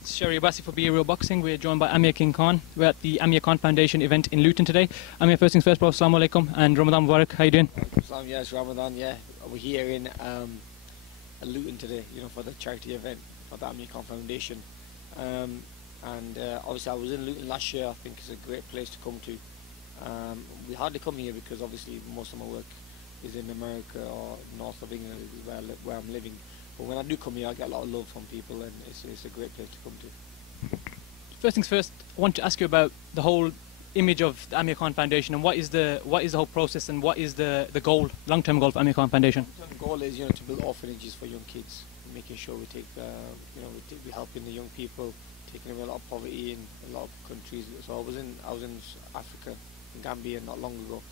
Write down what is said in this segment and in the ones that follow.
It's Sherry Abassi for Be Real Boxing. We're joined by Amir Khan. We're at the Amir Khan Foundation event in Luton today. Amir, first things first, bro, Assalamu alaikum and Ramadan Mubarak. How you doing? Islam, yeah, it's Ramadan, yeah. We're here in Luton today, for the charity event for the Amir Khan Foundation. Obviously I was in Luton last year. I think it's a great place to come to. We hardly come here because obviously most of my work is in America or north of England, is where I'm living. But when I do come here, I get a lot of love from people, and it's a great place to come to. First things first, I want to ask you about the whole image of the Amir Khan Foundation and what is the whole process and what is the goal, long-term goal for Amir Khan Foundation? The goal is to build orphanages for young kids, making sure we take we're helping the young people, taking away a lot of poverty in a lot of countries. So I was in Africa, in Gambia, not long ago,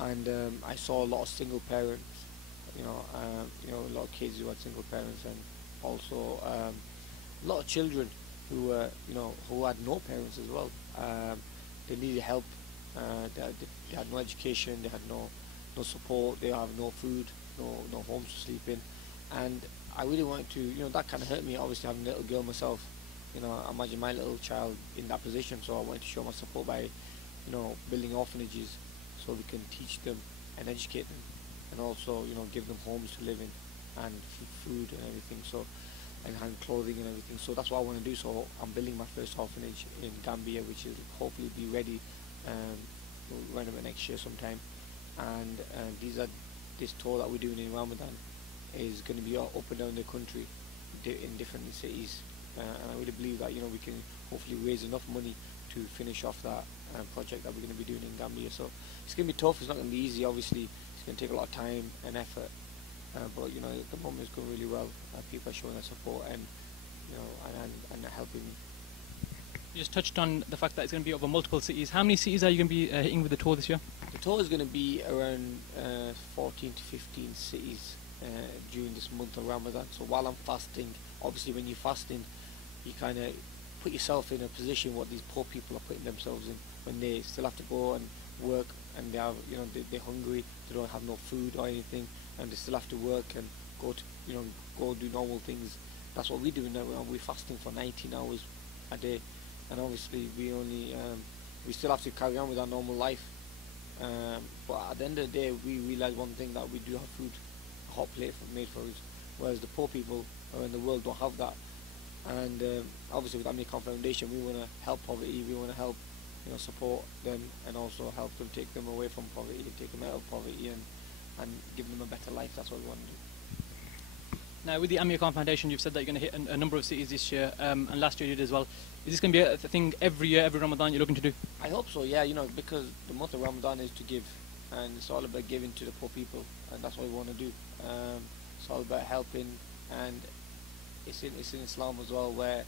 and I saw a lot of single parents. A lot of kids who had single parents, and also a lot of children who had no parents as well. They needed help. They had no education. They had no support. They have no food, no homes to sleep in, and I really wanted to. That kind of hurt me. Obviously, having a little girl myself. Imagine my little child in that position. So I wanted to show my support by, building orphanages, so we can teach them and educate them, and also give them homes to live in, and food and everything, so, and hand clothing and everything. So that's what I want to do. So I'm building my first orphanage in Gambia, which will hopefully be ready around about next year sometime. And this tour that we're doing in Ramadan is going to be up and down the country in different cities, and I really believe that we can hopefully raise enough money to finish off that project that we're going to be doing in Gambia. So it's going to be tough. It's not going to be easy, obviously. It's going to take a lot of time and effort, but at the moment it's going really well. People are showing their support and helping me. You just touched on the fact that it's going to be over multiple cities. How many cities are you going to be hitting with the tour this year? The tour is going to be around 14 to 15 cities during this month of Ramadan. So while I'm fasting, obviously when you're fasting, you kind of put yourself in a position what these poor people are putting themselves in when they still have to go and work, and they have they're hungry, they don't have no food or anything, and they still have to work and go do normal things. That's what we're doing now. We're fasting for 19 hours a day, and obviously we still have to carry on with our normal life, but at the end of the day we realize one thing, that we do have food, a hot plate made for us, whereas the poor people around the world don't have that. And obviously with Amir Khan Foundation, we want to help poverty, we want to help support them, and also help them, take them away from poverty, take them out of poverty, and give them a better life. That's what we want to do. Now with the Amir Khan Foundation, you've said that you're going to hit a number of cities this year, and last year you did as well. Is this going to be a thing every year, every Ramadan you're looking to do? I hope so, yeah, because the month of Ramadan is to give, and it's all about giving to the poor people, and that's what we want to do. It's all about helping, and it's in Islam as well, where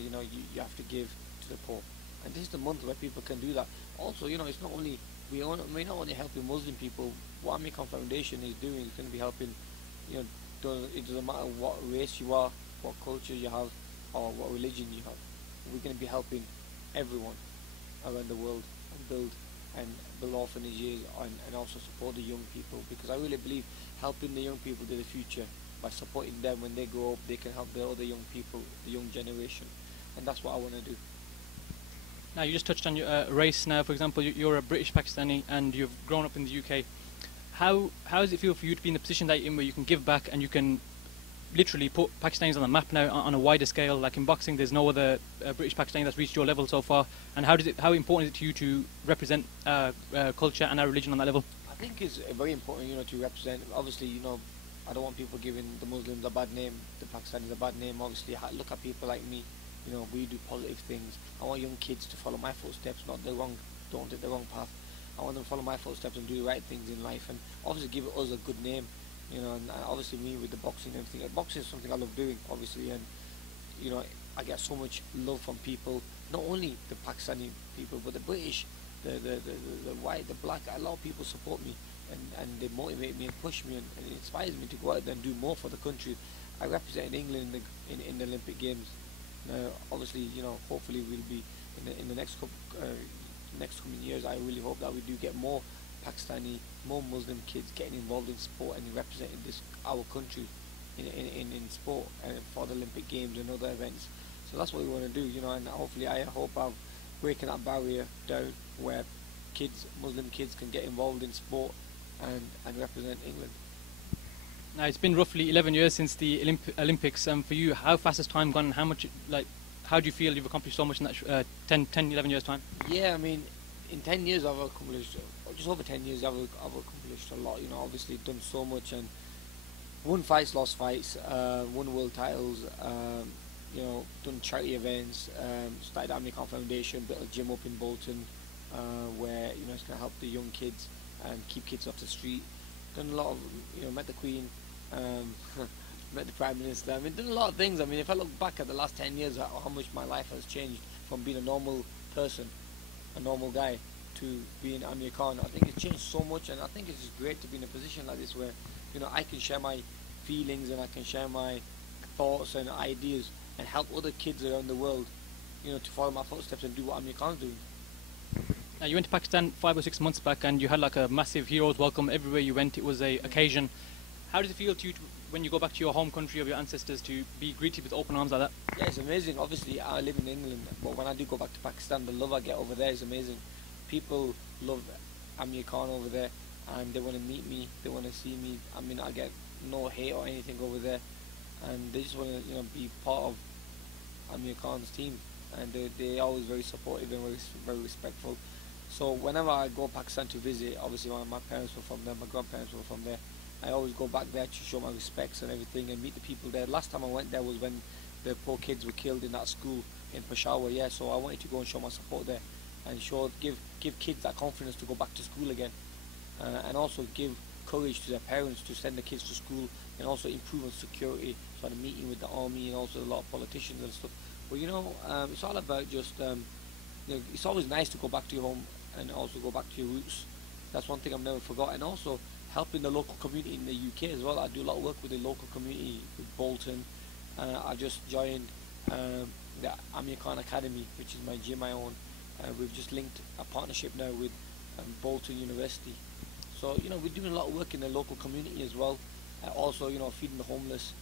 you have to give to the poor, and this is the month where people can do that. Also, it's not only we're not only helping Muslim people. What Amir Khan Foundation is doing is going to be helping. It doesn't matter what race you are, what culture you have, or what religion you have. We're going to be helping everyone around the world and build orphanages, and also support the young people, because I really believe helping the young people to the future, by supporting them when they grow up, they can help the other young people, the young generation, and that's what I want to do. Now you just touched on your race. Now, for example, you're a British Pakistani and you've grown up in the UK. How does it feel for you to be in the position that you're in, where you can give back and you can literally put Pakistanis on the map now on a wider scale? Like in boxing, there's no other British Pakistani that's reached your level so far. And how important is it to you to represent culture and our religion on that level? I think it's very important, to represent. Obviously, I don't want people giving the Muslims a bad name, the Pakistanis a bad name. Obviously, look at people like me. We do positive things. I want young kids to follow my footsteps, don't take the wrong path. I want them to follow my footsteps and do the right things in life, and obviously give us a good name. And obviously me with the boxing and everything. Boxing is something I love doing, obviously, and I get so much love from people, not only the Pakistani people, but the British, the white, the black. A lot of people support me, and they motivate me and push me, and it inspires me to go out there and do more for the country. I represented England in the Olympic Games. Now, obviously, hopefully we'll be in the next coming years. I really hope that we do get more Pakistani, more Muslim kids getting involved in sport and representing our country in sport for the Olympic Games and other events. So that's what we want to do, you know, and hopefully I hope I've breaking that barrier down where kids, Muslim kids, can get involved in sport and represent England. Now it's been roughly 11 years since the Olympics. For you, how fast has time gone? And how much, like, how do you feel you've accomplished so much in that 10, 11 years time? Yeah, I mean, in 10 years I've accomplished, just over 10 years I've accomplished a lot, you know, obviously done so much and won fights, lost fights, won world titles, you know, done charity events, started the Amir Khan Foundation, built a gym up in Bolton, where, you know, it's going to help the young kids and keep kids off the street. Done a lot of, you know, met the Queen, met the Prime Minister. I mean, done a lot of things. I mean, if I look back at the last 10 years, how much my life has changed from being a normal person, a normal guy, to being Amir Khan. I think it's changed so much, and I think it's just great to be in a position like this where, you know, I can share my feelings and I can share my thoughts and ideas and help other kids around the world, you know, to follow my footsteps and do what Amir Khan's doing. Now you went to Pakistan 5 or 6 months back, and you had like a massive hero's welcome everywhere you went. It was a occasion. How does it feel to you when you go back to your home country of your ancestors to be greeted with open arms like that? Yeah, it's amazing. Obviously, I live in England, but when I do go back to Pakistan, the love I get over there is amazing. People love Amir Khan over there, and they want to meet me. They want to see me. I mean, I get no hate or anything over there, and they just want to, you know, be part of Amir Khan's team, and they're always very supportive and very respectful. So whenever I go Pakistan to visit, obviously my parents were from there, my grandparents were from there, I always go back there to show my respects and everything and meet the people there. Last time I went there was when the poor kids were killed in that school in Peshawar, yeah, so I wanted to go and show my support there and give kids that confidence to go back to school again, and also give courage to their parents to send the kids to school, and also improve on security. So I had a meeting with the army and also a lot of politicians and stuff. But you know, it's all about just, you know, it's always nice to go back to your home and also go back to your roots. That's one thing I've never forgotten. And also helping the local community in the UK as well. I do a lot of work with the local community with Bolton. I just joined the Amir Khan Academy, which is my gym I own. We've just linked a partnership now with Bolton University. So, you know, we're doing a lot of work in the local community as well. Also, you know, feeding the homeless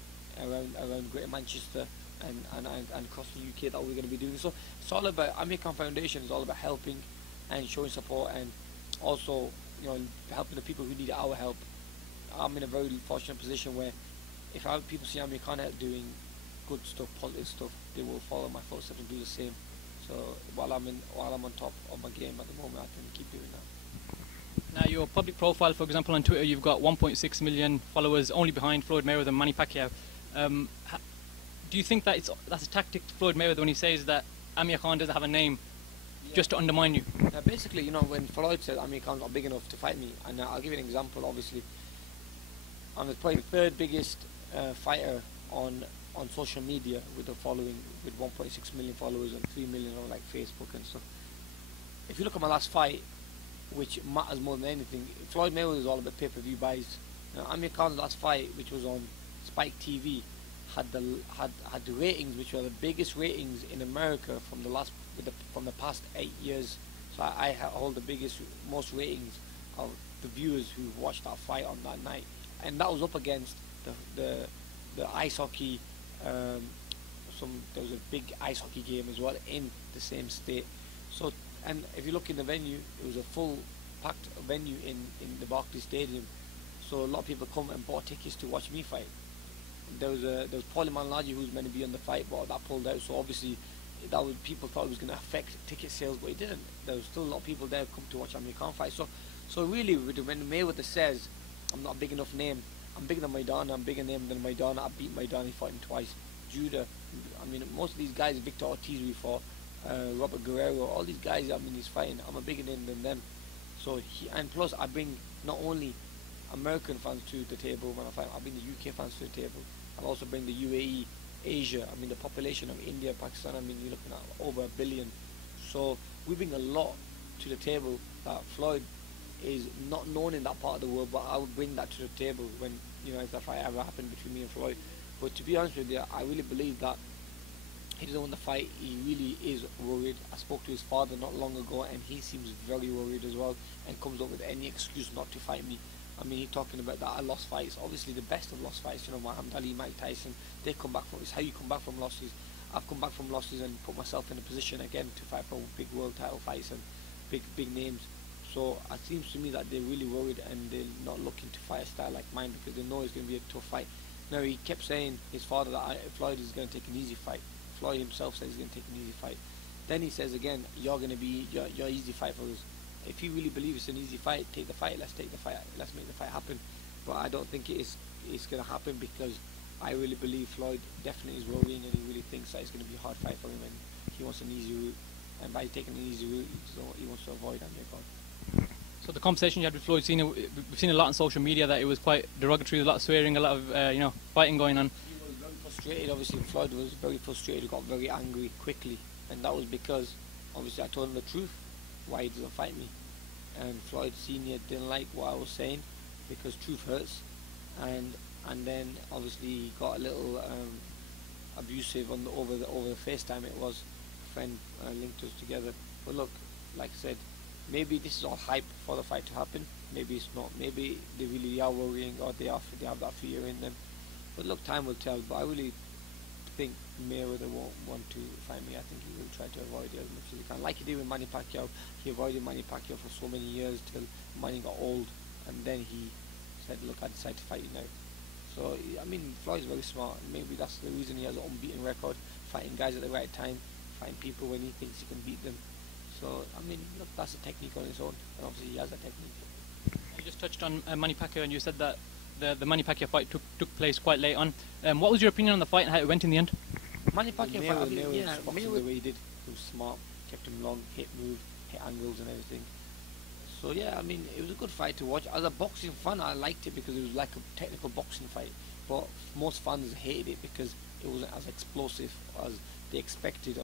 around Greater Manchester and across the UK that we're going to be doing. So it's all about, Amir Khan Foundation is all about helping and showing support, and also, you know, helping the people who need our help. I'm in a very fortunate position where if people see Amir Khan doing good stuff, positive stuff, they will follow my footsteps and do the same. So while I'm on top of my game at the moment, I can keep doing that. Now your public profile, for example, on Twitter, you've got 1.6 million followers, only behind Floyd Mayweather and Manny Pacquiao. Do you think that that's a tactic to Floyd Mayweather when he says that Amir Khan doesn't have a name, just to undermine you? Basically, you know, when Floyd said Amir Khan's not big enough to fight me, and I'll give you an example. Obviously, I'm probably the third biggest fighter on social media with a following with 1.6 million followers and 3 million on like Facebook and stuff. If you look at my last fight, which matters more than anything, Floyd Mayweather is all about pay-per-view buys. Now, Amir Khan's last fight, which was on Spike TV, had the ratings which were the biggest ratings in America from the past 8 years. So I hold the most ratings of the viewers who watched that fight on that night, and that was up against the ice hockey. There was a big ice hockey game as well in the same state. So, and if you look in the venue, it was a full packed venue in the Barclays Stadium. So a lot of people come and bought tickets to watch me fight. There was Paulie Malignaggi who was meant to be on the fight, but that pulled out. So obviously, people thought it was going to affect ticket sales, but it didn't. There was still a lot of people there come to watch Amir Khan fight. So really, when Mayweather says, "I'm not a big enough name," I'm bigger than Maidana. I'm bigger name than Maidana. I beat Maidana. He fought him twice. Judah. I mean, most of these guys, Victor Ortiz, we fought, Robert Guerrero, all these guys. I mean, he's fighting. I'm a bigger name than them. So and plus, I bring not only American fans to the table when I fight. I bring the UK fans to the table. I also bring the UAE, Asia. I mean, the population of India, Pakistan. I mean, you're looking at over 1 billion. So we bring a lot to the table that Floyd is not known in that part of the world. But I would bring that to the table when, you know, if that fight ever happened between me and Floyd. But to be honest with you, I really believe that he doesn't want to fight. He really is worried. I spoke to his father not long ago, and he seems very worried as well, and comes up with any excuse not to fight me. I mean, he's talking about that I lost fights. Obviously, the best of lost fights, you know, Muhammad Ali, Mike Tyson, they come back from. It's how you come back from losses. I've come back from losses and put myself in a position again to fight for big world title fights and big names. So it seems to me that they're really worried and they're not looking to fight a style like mine because they know it's going to be a tough fight. Now he kept saying his father that Floyd is going to take an easy fight. Floyd himself says he's going to take an easy fight. Then he says again, you're going to be your easy fight for us. If you really believe it's an easy fight, take the fight. Let's take the fight. Let's make the fight happen. But I don't think it's going to happen because I really believe Floyd definitely is worrying and he really thinks that it's going to be a hard fight for him and he wants an easy route. And by taking an easy route, he wants to avoid Amir Khan. So the conversation you had with Floyd, we've seen a lot on social media that it was quite derogatory, a lot of swearing, a lot of fighting going on. He was very frustrated. Obviously, Floyd was very frustrated. Got very angry quickly, and that was because obviously I told him the truth, why he doesn't fight me. And Floyd Senior didn't like what I was saying because truth hurts, and then obviously he got a little abusive over the FaceTime. It was a friend linked us together. But look, like I said, maybe this is all hype for the fight to happen. Maybe it's not. Maybe they really are worrying or they have that fear in them. But look, time will tell. But I really think Mayweather won't want to fight me. I think he will try to avoid it as much as he can. Like he did with Manny Pacquiao. He avoided Manny Pacquiao for so many years till Manny got old. And then he said, look, I decided to fight you now. So, I mean, Floyd's very smart. Maybe that's the reason he has an unbeaten record. Fighting guys at the right time. Fighting people when he thinks he can beat them. So, I mean, look, that's a technique on its own, and obviously he has a technique. You just touched on Manny Pacquiao, and you said that the Manny Pacquiao fight took place quite late on. What was your opinion on the fight and how it went in the end? Manny Pacquiao fight, Mayweather the way he did. He was smart, kept him long, hit angles and everything. So yeah, I mean, it was a good fight to watch. As a boxing fan, I liked it because it was like a technical boxing fight. But most fans hated it because it wasn't as explosive as they expected.